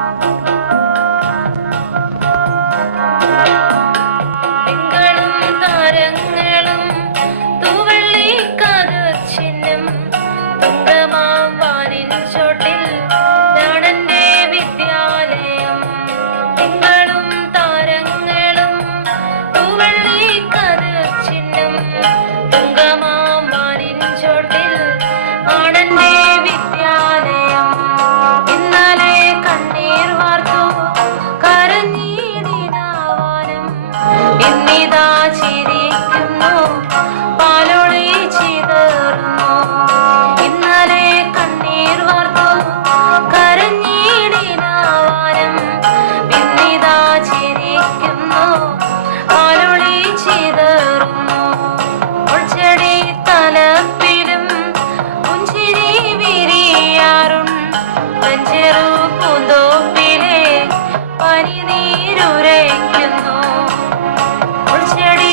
Música ചെറു പൂന്തോപ്പിലെ പനിനീരുരയ്ക്കുന്നു പുൽച്ചെടി